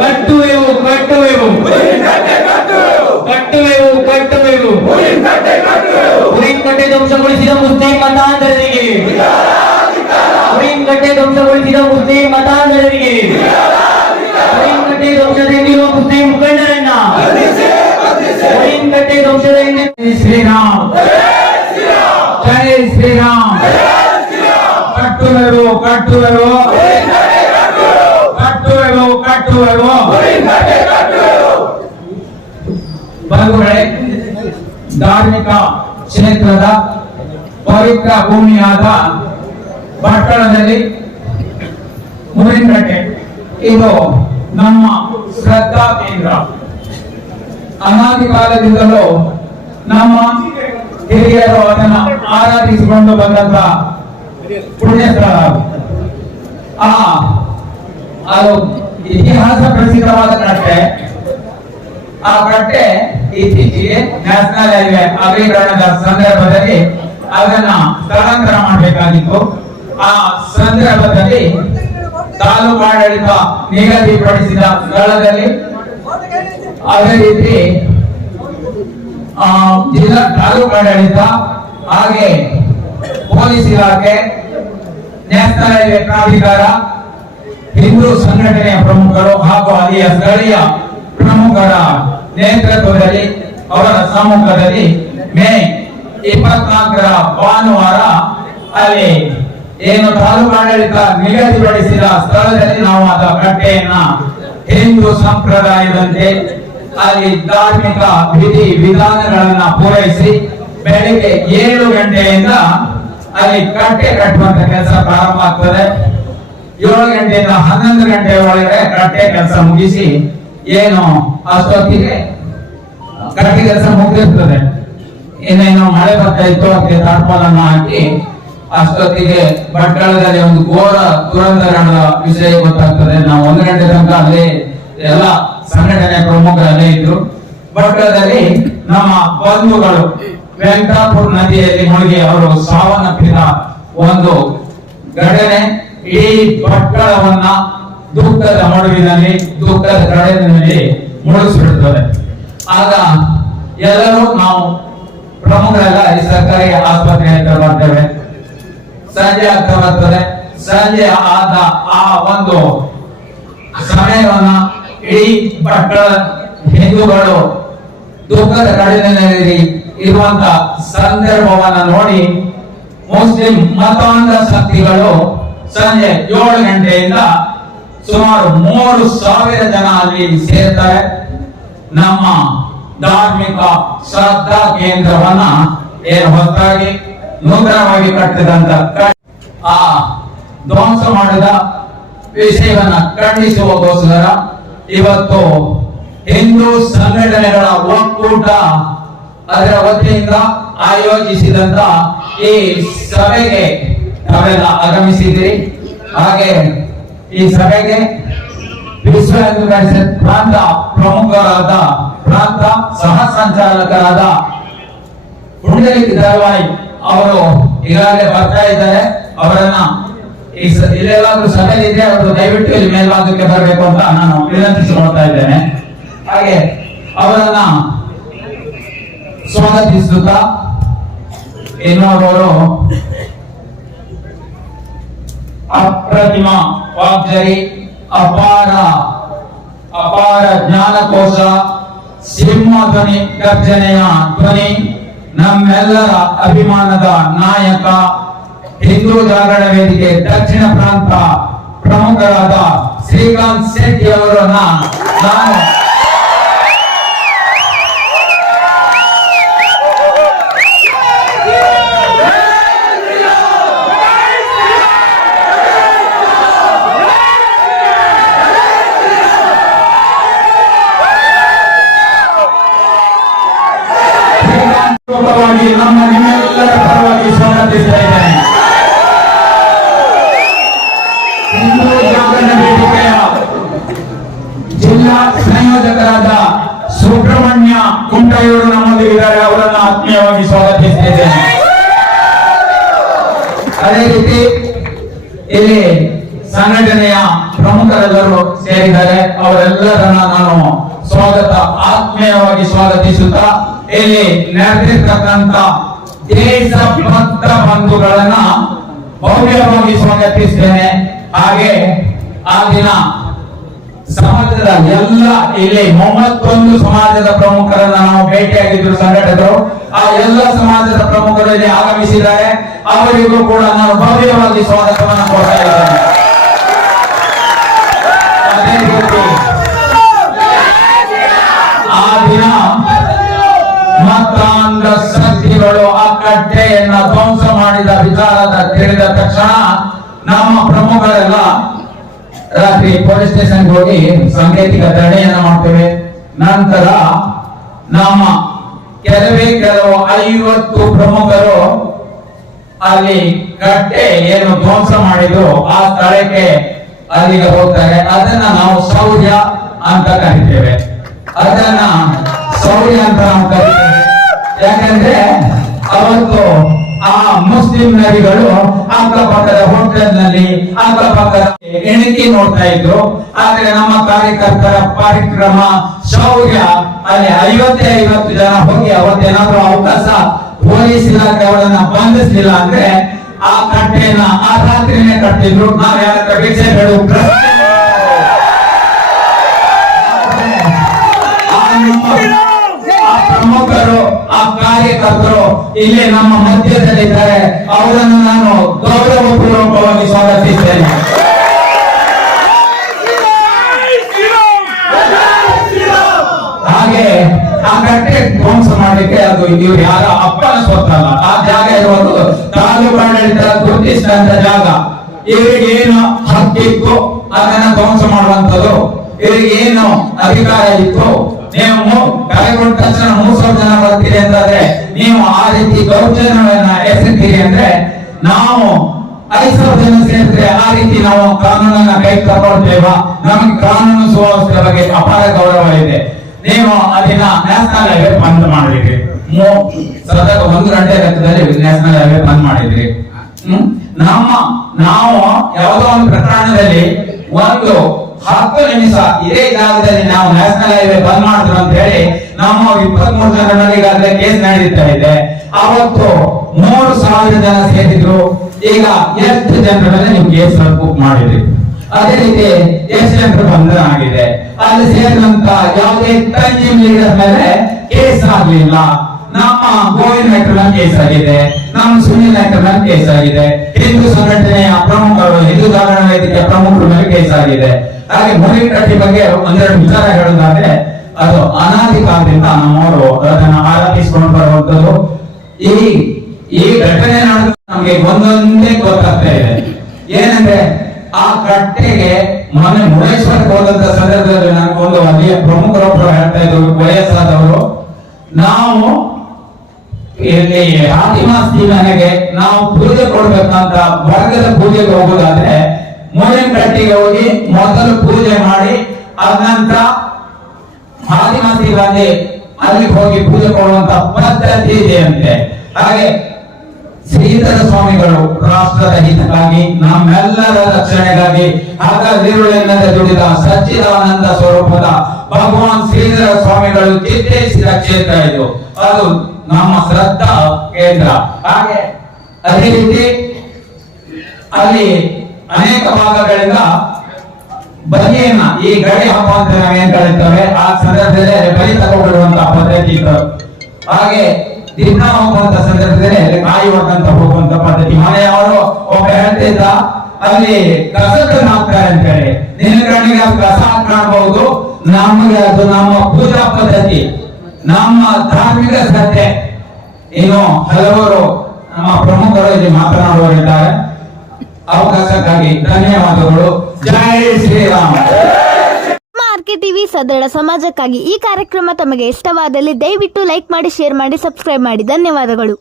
ಕಟ್ಟುವೆವು ಕಟ್ಟುವೆವು ಕಟ್ಟುವೆವು ಕಟ್ಟುವೆವು ಹುರಿಕಟ್ಟೆ ಧ್ವಂಸಗೊಳಿಸಿದ Muslim ಮತಾಂಧರಿಗೆ ಹುರಿಕಟ್ಟೆ ಧ್ವಂಸಗೊಳಿಸಿದ Muslim ಮತಾಂಧರಿಗೆ ಹುರಿಕಟ್ಟೆ ಧ್ವಂಸದ ಹಿಂದಿರುವ Muslim ಮುಖಂಡರನ್ನ ಹುರಿಕಟ್ಟೆ ಧ್ವಂಸದ ಹಿಂದೆ ಶ್ರೀರಾಮ್ ಜೈ ಶ್ರೀರಾಮ್ ಕಟ್ಟುವೆವು ಕಟ್ಟುವೆವು ಕಟ್ಟುವೆವು ಕಟ್ಟುವೆವು ಬಂಧುಗಳೇ, ಧಾರ್ಮಿಕ ಕ್ಷೇತ್ರದ ಪವಿತ್ರ ಭೂಮಿಯಾದ ಭಟ್ಕಳದಲ್ಲಿ ಮುರಿನಕಟ್ಟೆ ಇದು ನಮ್ಮ ಶ್ರದ್ಧಾ ಕೇಂದ್ರ. ಅನಾದಿ ಕಾಲದಿಂದಲೂ ನಮ್ಮ ಹಿರಿಯರು ಅದನ್ನು ಆರಾಧಿಸಿಕೊಂಡು ಬಂದಂತ ಪುಣ್ಯ ಸ್ಥಳ. ಅದು ಇತಿಹಾಸ ಪ್ರಸಿದ್ಧವಾದ ಕಟ್ಟೆ. ಆ ಕಟ್ಟೆ ಇತ್ತೀಚೆಗೆ ನ್ಯಾಷನಲ್ ಹೈವೇ ಅಗಲೀಕರಣದ ಸಂದರ್ಭದಲ್ಲಿ ಅದನ್ನ ಸ್ಥಳಾಂತರ ಮಾಡಬೇಕಾಗಿತ್ತು. ಆ ಸಂದರ್ಭದಲ್ಲಿ ತಾಲೂಕು ಆಡಳಿತ ನಿಗದಿಪಡಿಸಿದ ಸ್ಥಳದಲ್ಲಿ ಅದೇ ರೀತಿ ಜಿಲ್ಲಾ ತಾಲೂಕು ಆಡಳಿತ ಹಾಗೆ ಪೊಲೀಸ್ ಇಲಾಖೆ, ನ್ಯಾಷನಲ್ ಹೈವೇ ಪ್ರಾಧಿಕಾರ, ಹಿಂದೂ ಸಂಘಟನೆಯ ಪ್ರಮುಖರು ಹಾಗೂ ಅಲ್ಲಿಯ ಸ್ಥಳೀಯ ಪ್ರಮುಖರ ನೇತೃತ್ವದಲ್ಲಿ ಅವರ ಸಮ್ಮುಖದಲ್ಲಿ ಮೇ 24ರ ಭಾನುವಾರ ಅಲ್ಲಿ ಏನು ತಾಲೂಕು ಆಡಳಿತ ನಿಗದಿಪಡಿಸಿದ ಸ್ಥಳದಲ್ಲಿ ನಾವು ಅದ ಕಟ್ಟೆಯನ್ನ ಹಿಂದೂ ಸಂಪ್ರದಾಯದಂತೆ ಅಲ್ಲಿ ಧಾರ್ಮಿಕ ವಿಧಿ ವಿಧಾನಗಳನ್ನ ಪೂರೈಸಿ ಬೆಳಿಗ್ಗೆ 7 ಗಂಟೆಯಿಂದ ಅಲ್ಲಿ ಕಟ್ಟೆ ಕಟ್ಟುವಂತ ಕೆಲಸ ಪ್ರಾರಂಭ ಆಗ್ತದೆ. 7 ಗಂಟೆಯಿಂದ 11 ಗಂಟೆ ಒಳಗೆ ಕಟ್ಟೆ ಕೆಲಸ ಮುಗಿಸಿ ಏನು ಅಷ್ಟೊತ್ತಿಗೆ ಕಟ್ಟೆ ಕೆಲಸ ಮುಗಿದಿರ್ತದೆ. ಇನ್ನೇನು ಮಳೆ ಬರ್ತಾ ಇತ್ತು, ಅದಕ್ಕೆ ತಾಡ್ಪಾಲನ್ನು ಹಾಕಿ ಅಷ್ಟೊತ್ತಿಗೆ ಭಟ್ಕಳದಲ್ಲಿ ಒಂದು ಘೋರ ದುರಂತದ ವಿಷಯ ಗೊತ್ತಾಗ್ತದೆ. ನಾವು 1 ಗಂಟೆ ತನಕ ಅಲ್ಲಿ ಎಲ್ಲ ಸಂಘಟನೆ ಪ್ರಮುಖರಲ್ಲೇ ಇದ್ರು. ಭಟ್ಕಳದಲ್ಲಿ ನಮ್ಮ ಬಂಧುಗಳು ವೆಂಕಟಾಪುರ ನದಿಯಲ್ಲಿ ಮುಳುಗಿ ಅವರು ಸಾವನ್ನಪ್ಪಿದ ಒಂದು ಘಟನೆ ಇಡೀ ಭಟ್ಕಳವನ್ನ ದುಃಖದ ಮಡುವಿನಲ್ಲಿ, ದುಃಖದ ಕಡಲಿನಲ್ಲಿ ಮುಳುಗಿಸಿಬಿಡುತ್ತದೆ. ಆಗ ಎಲ್ಲರೂ ನಾವು ಪ್ರಮುಖರೆಲ್ಲ ಈ ಸರ್ಕಾರಿ ಆಸ್ಪತ್ರೆ ಹತ್ರ ಬರ್ತೇವೆ. ಸಂಜೆ ಆಗ್ತಾ ಬರ್ತದೆ. ಸಂಜೆ ಆದ ಆ ಒಂದು ಸಮಯವನ್ನ ಇಡೀ ಭಟ್ಕಳ ಹಿಂದೂಗಳು ದುಃಖದ ಕಡಲಿನಲ್ಲಿ ಇರುವಂತ ಸಂದರ್ಭವನ್ನ ನೋಡಿ ಮುಸ್ಲಿಂ ಮತಾಂಧ ಶಕ್ತಿಗಳು ಸಂಜೆ 7 ಗಂಟೆಯಿಂದ ಸುಮಾರು 3,000 ಜನ ಅಲ್ಲಿ ಸೇರ್ತಾರೆ. ನಮ್ಮ ಧಾರ್ಮಿಕ ಶ್ರದ್ಧಾ ಕೇಂದ್ರವನ್ನ ಏನು ಹೊಸದಾಗಿ ನೂತನವಾಗಿ ಕಟ್ಟಿದಂತ ಆ ಧ್ವಂಸ ಮಾಡಿದ ವಿಷಯವನ್ನ ಖಂಡಿಸುವಗೋಸ್ಕರ ಇವತ್ತು ಹಿಂದೂ ಸಂಘಟನೆಗಳ ಒಕ್ಕೂಟ ಅದರ ವತಿಯಿಂದ ಆಯೋಜಿಸಿದಂತ ಈ ಸಭೆಗೆ ನಾವೆಲ್ಲ ಆಗಮಿಸಿದ್ದೀರಿ. ಹಾಗೆ ಈ ಸಭೆಗೆ ವಿಶ್ವ ಹಿಂದೂ ಪರಿಷತ್ ಪ್ರಾಂತ ಪ್ರಮುಖರಾದ ಪ್ರಾಂತ ಸಹ ಸಂಚಾಲಕರಾದ ಪುಂಡಲಿಕ್ ದರ್ವಾಯಿ ಅವರು ಈಗಾಗಲೇ ಬರ್ತಾ ಇದ್ದಾರೆ. ಅವರನ್ನ ಇಲ್ಲೆಲ್ಲಾದ್ರೂ ಸಭೆಯಿದೆ, ಅವರು ದಯವಿಟ್ಟು ಇಲ್ಲಿ ಮೇಲ್ಭಾಗಕ್ಕೆ ಬರಬೇಕು ಅಂತ ನಾನು ವಿನಂತಿಸಿಕೊಳ್ತಾ ಇದ್ದೇನೆ. ಹಾಗೆ ಅವರನ್ನ ಸ್ವಾಗತಿಸುತ್ತಾ ಇನ್ನೋರ್ವರು ಅಪ್ರತಿಮ ವಾಗ್ಜರಿ, ಅಪಾರ ಜ್ಞಾನಕೋಶ, ಸಿಂಹ ಧ್ವನಿ, ಗರ್ಜನೆಯ ಧ್ವನಿ, ನಮ್ಮೆಲ್ಲರ ಅಭಿಮಾನದ ನಾಯಕ, ಹಿಂದೂ ಜಾಗರಣ ವೇದಿಕೆ ದಕ್ಷಿಣ ಪ್ರಾಂತ ಪ್ರಮುಖರಾದ ಶ್ರೀಕಾಂತ್ ಶೆಟ್ಟಿ ಅವರನ್ನ ನಾನು ನಮ್ಮ ನಿಮ್ಮೆಲ್ಲರ ಪರವಾಗಿ ಸ್ವಾಗತಿಸ್ತಾ ಇದ್ದೇನೆ. ಹಿಂದೂ ಜಾಗರಣ ವೇದಿಕೆಯ ಜಿಲ್ಲಾ ಸಂಯೋಜಕರಾದ ಸುಬ್ರಹ್ಮಣ್ಯ ಕುಂಟಯೂರು ನಮ್ಮೊಂದಿಗಿದ್ದಾರೆ. ಅವರನ್ನು ಆತ್ಮೀಯವಾಗಿ ಸ್ವಾಗತಿಸ್ತಾ ಇದ್ದೇನೆ. ಅದೇ ರೀತಿ ಇಲ್ಲಿ ಸಂಘಟನೆಯ ಪ್ರಮುಖರೆಲ್ಲರೂ ಸೇರಿದ್ದಾರೆ. ಅವರೆಲ್ಲರನ್ನ ನಾನು ಆತ್ಮೀಯವಾಗಿ ಸ್ವಾಗತಿಸುತ್ತಾ ಇಲ್ಲಿ ನೆರೆದಿರ್ತಕ್ಕಂಥ ದೇಶಭಕ್ತ ಬಂಧುಗಳನ್ನ ಭವ್ಯವಾಗಿ ಸ್ವಾಗತಿಸ್ತೇನೆ. ಹಾಗೆ ಆ ದಿನ ಸಮಾಜದ ಎಲ್ಲ ಇಲ್ಲಿ 31 ಸಮಾಜದ ಪ್ರಮುಖರನ್ನ ನಾವು ಭೇಟಿಯಾಗಿದ್ರು ಸಂಘಟಕರು. ಆ ಎಲ್ಲ ಸಮಾಜದ ಪ್ರಮುಖರು ಇಲ್ಲಿ ಆಗಮಿಸಿದ್ದಾರೆ. ಅವರಿಗೂ ಕೂಡ ನಾನು ಭವ್ಯವಾಗಿ ಸ್ವಾಗತವನ್ನು ಕೊಡ್ತಾ ಇದ್ದೇನೆ. ಅದೇ ರೀತಿ ಆ ದಿನ ಮತಾಂಧ ಶಕ್ತಿಗಳು ಆ ಕಟ್ಟೆಯನ್ನ ಧ್ವಂಸ ಮಾಡಿದ ವಿಚಾರದ ತಿಳಿದ ತಕ್ಷಣ ನಮ್ಮ ಪ್ರಮುಖರೆಲ್ಲ ರಾತ್ರಿ ಪೊಲೀಸ್ ಸ್ಟೇಷನ್ ಹೋಗಿ ಸಾಂಕೇತಿಕ ತಡೆಯನ್ನ ಮಾಡ್ತೇವೆ. ನಂತರ ನಮ್ಮ ಕೆಲವು 50 ಪ್ರಮುಖರು ಅಲ್ಲಿ ಕಟ್ಟೆ ಏನು ಧ್ವಂಸ ಮಾಡಿದ್ರು ಆ ಸ್ಥಳಕ್ಕೆ ಅಲ್ಲಿಗೆ ಹೋಗ್ತಾರೆ. ಅದನ್ನ ನಾವು ಶೌರ್ಯ ಅಂತ ಕರಿತೇವೆ. ಅದನ್ನ ಶೌರ್ಯ ಅಂತ ನಾವು ಕರಿತೇವೆ. ಯಾಕಂದ್ರೆ ಅವತ್ತು ಆ ಮುಸ್ಲಿಂ ನರಿಗಳು ಅಕ್ಕಪಕ್ಕದ ಹೋಟೆಲ್ ನಲ್ಲಿ ಅಕ್ಕಪಕ್ಕದ ಎಣಿಕೆ ನೋಡ್ತಾ ಇದ್ರು. ಆದ್ರೆ ನಮ್ಮ ಕಾರ್ಯಕರ್ತರ ಕಾರ್ಯಕ್ರಮ ಶೌರ್ಯ ಅಲ್ಲಿ 50 ಜನ ಹೋಗಿ ಅವತ್ತೇನಾದ್ರೂ ಅವಕಾಶ ಪೊಲೀಸ್ ಇಲಾಖೆ ಅವರನ್ನ ಬಂಧಿಸಲಿಲ್ಲ ಅಂದ್ರೆ ಆ ಕಟ್ಟೆಯನ್ನ ಆ ರಾತ್ರಿನೇ ಕಟ್ಟಿದ್ರು. ನಾವ್ ಯಾರ ವಿಷಯಗಳು ಪ್ರಮುಖರು ಆ ಕಾರ್ಯಕರ್ತರು ಇಲ್ಲಿ ನಮ್ಮ ಮಧ್ಯದಲ್ಲಿದ್ದಾರೆ. ಅವರನ್ನು ನಾನು ಗೌರವಪೂರ್ವಕವಾಗಿ ಸ್ವಾಗತಿಸ್ತೇನೆ. ಹಾಗೆ ಆ ಕಟ್ಟೆ ಧ್ವಂಸ ಮಾಡಲಿಕ್ಕೆ ಅದು ಇವ್ರು ಯಾರ ಅಪ್ಪನ ಸ್ವತ್ತಲ್ಲ. ಆ ಜಾಗ ಇರುವುದು ತಾಲೂಕು ಆಡಳಿತ ಗುರುತಿಸಿದಂತ ಜಾಗ. ಇವರಿಗೆ ಏನು ಹಕ್ಕಿತ್ತು ಅದನ್ನ ಧ್ವಂಸ ಮಾಡುವಂತದ್ದು, ಇವರಿಗೆ ಏನು ಅಧಿಕಾರ ಇತ್ತು. ನೀವು ಕರೆಗೊಂಡ ತಕ್ಷಣ 300 ಜನ ಬರ್ತೀರಿ ಅಂತಂದ್ರೆ ನೀವು ಆ ರೀತಿ ದೌರ್ಜನ್ಯವನ್ನ ಎಸೆತೀರಿ ಅಂದ್ರೆ ನಾವು 5,000 ಜನ ಸೇರಿದ್ರೆ ಆ ರೀತಿ ನಾವು ಕಾನೂನನ್ನ ಕೈ ತಗೊಳ್ತೇವಾ? ನಮಗೆ ಕಾನೂನು ಸುವ್ಯವಸ್ಥೆ ಬಗ್ಗೆ ಅಪಾರ ಗೌರವ ಇದೆ. ನೀವು ಅದನ್ನ ನ್ಯಾಷನಲ್ ಹೈವೇ ಬಂದ್ ಮಾಡಿದ್ರಿ. ಸತತ 1 ಗಂಟೆ ಲೆಕ್ಕದಲ್ಲಿ ನ್ಯಾಷನಲ್ ಹೈವೇ ಬಂದ್ ಮಾಡಿದ್ರಿ. ನಾವು ಯಾವುದೋ ಒಂದು ಪ್ರಕರಣದಲ್ಲಿ 10 ನಿಮಿಷ ಇದೇ ಜಾಗದಲ್ಲಿ ನಾವು ನ್ಯಾಷನಲ್ ಹೈವೇ ಬಂದ್ ಮಾಡಿದ್ರು ಅಂತ ಹೇಳಿ ನಮ್ಮ 23 ಜನರಿಗಾದ್ರೆ ಕೇಸ್ ನಡೀತಾ ಇದೆ. ಅವತ್ತು 3,000 ಜನ ಸೇರಿದ್ರು. ಈಗ ಎಷ್ಟು ಜನರ ಮೇಲೆ ನೀವು ಕೇಸ್ ಬುಕ್ ಮಾಡಿದ್ರಿ? ಅದೇ ರೀತಿ ಎಷ್ಟು ಜನರು ಬಂಧನ ಆಗಿದೆ. ಅಲ್ಲಿ ಸೇರಿದಂತ ಯಾವುದೇ ತಂಜಿಮ್ ಲೀಡರ್ ಮೇಲೆ ಕೇಸ್ ಆಗ್ಲಿಲ್ಲ. ನಮ್ಮ ಗೋವಿಂದ ನಾಯ್ಕರ ಮೇಲೆ ಕೇಸ್ ಆಗಿದೆ, ನಮ್ಮ ಸುನಿಲ್ ನಾಯ್ಕರ ಮೇಲೆ ಕೇಸ್ ಆಗಿದೆ, ಹಿಂದೂ ಸಂಘಟನೆಯ ಪ್ರಮುಖರು, ಹಿಂದೂ ಜಾಗರಣ ವೇದಿಕೆಯ ಪ್ರಮುಖರ ಮೇಲೆ ಕೇಸ್ ಆಗಿದೆ. ಹಾಗೆ ಮುನಿಕಟ್ಟಿ ಬಗ್ಗೆ ಒಂದೆರಡು ವಿಚಾರ ಹೇಳುವುದಾದ್ರೆ ಅದು ಅನಾದಿ ಕಾಲದಿಂದ ನಮ್ಮವರು ಅದನ್ನ ಆರಾಧಿಸಿಕೊಂಡು ಬರುವಂತದ್ದು. ಈ ಘಟನೆ ನಮ್ಗೆ ಒಂದೊಂದೇ ಗೊತ್ತಾಗ್ತಾ ಇದೆ. ಏನಂದ್ರೆ ಆ ಕಟ್ಟೆಗೆ ಮೊನ್ನೆ ಮುಳೇಶ್ವರಕ್ಕೆ ಹೋದಂತ ಸಂದರ್ಭದಲ್ಲಿ ನನಗೊಂದು ಅಲ್ಲಿಯ ಪ್ರಮುಖರೊಬ್ಬರು ಹೇಳ್ತಾ ಇದ್ರು, ವಯಸ್ಸಾದವರು, ನಾವು ಇಲ್ಲಿ ಆದಿವಾಸಿ ಮನೆಗೆ ನಾವು ಪೂಜೆ ಕೊಡ್ಬೇಕಂತ ವರ್ಗದ ಪೂಜೆಗೆ ಹೋಗೋದಾದ್ರೆ ಮುನಿನ್ ಕಟ್ಟಿಗೆ ಹೋಗಿ ಮೊದಲು ಪೂಜೆ ಮಾಡಿ ಅದ ನಂತರ ಆದಿವಾಸಿ ಬಂದು ಅಲ್ಲಿ ಹೋಗಿ ಪೂಜೆ ಕೊಡುವಂತ ಪದ್ಧತಿ ಇದೆಯಂತೆ. ಹಾಗೆ ಶ್ರೀಧರ ಸ್ವಾಮಿಗಳು ರಾಷ್ಟ್ರದ ಹಿತಕ್ಕಾಗಿ ನಮ್ಮೆಲ್ಲರ ರಕ್ಷಣೆಗಾಗಿ ಹಗಲಿರುಳೆನ್ನದ ದುಡಿದ ಸಚ್ಚಿದಾನಂದ ಸ್ವರೂಪದ ಭಗವಾನ್ ಶ್ರೀಧರ ಸ್ವಾಮಿಗಳು ಚಿತ್ತೈಸಿದ ಕ್ಷೇತ್ರ ಇದು. ಅದು ನಮ್ಮ ಶ್ರದ್ಧಾ ಕೇಂದ್ರ. ಹಾಗೆ ಅದೇ ರೀತಿ ಅಲ್ಲಿ ಅನೇಕ ಭಾಗಗಳಿಂದ ಬಲಿಯನ್ನ ಈ ಗಡಿ ಹಬ್ಬ ಅಂತ ನಾವೇನ್ ಕರೀತೇವೆ ಆ ಸಂದರ್ಭದಲ್ಲಿ ಬಲಿ ತಗೊಂಡಿರುವಂತಹ ಪದ್ಧತಿ ಇತ್ತು. ಹಾಗೆ ದಿನ ಹೋಗುವಂತ ಸಂದರ್ಭದಲ್ಲಿ ಕಾಯಿ ಹೊಡೆದಂತ ಹೋಗುವಂತ ಪದ್ಧತಿ. ಮನೆಯವರು ಒಬ್ಬ ಹೇಳ್ತಿದ್ದ ಅಲ್ಲಿ ಕಸಕ್ಕನ್ನು ಹಾಕ್ತಾರೆ ಅಂತ ಹೇಳಿ. ನಿನ್ನ ಕಣ್ಣಿಗೆ ಕಸ ಕಾಣಬಹುದು, ನಮಗೆ ಅದು ನಮ್ಮ ಪೂಜಾ ಪದ್ಧತಿ, ನಮ್ಮ ಧಾರ್ಮಿಕ ಶ್ರದ್ಧೆ. ಇನ್ನು ಹಲವರು ನಮ್ಮ ಪ್ರಮುಖರು ಇಲ್ಲಿ ಮಾತನಾಡುವರಿದ್ದಾರೆ. ಅವಕಾಶಕ್ಕಾಗಿ ಧನ್ಯವಾದಗಳು. ಜೈ ಶ್ರೀರಾಮ್. ಆರ್ಕೆ ಟಿವಿ ಸದೃಢ ಸಮಾಜಕ್ಕಾಗಿ ಈ ಕಾರ್ಯಕ್ರಮ ತಮಗೆ ಇಷ್ಟವಾದಲ್ಲಿ ದಯವಿಟ್ಟು ಲೈಕ್ ಮಾಡಿ, ಶೇರ್ ಮಾಡಿ, ಸಬ್ಸ್ಕ್ರೈಬ್ ಮಾಡಿ. ಧನ್ಯವಾದಗಳು.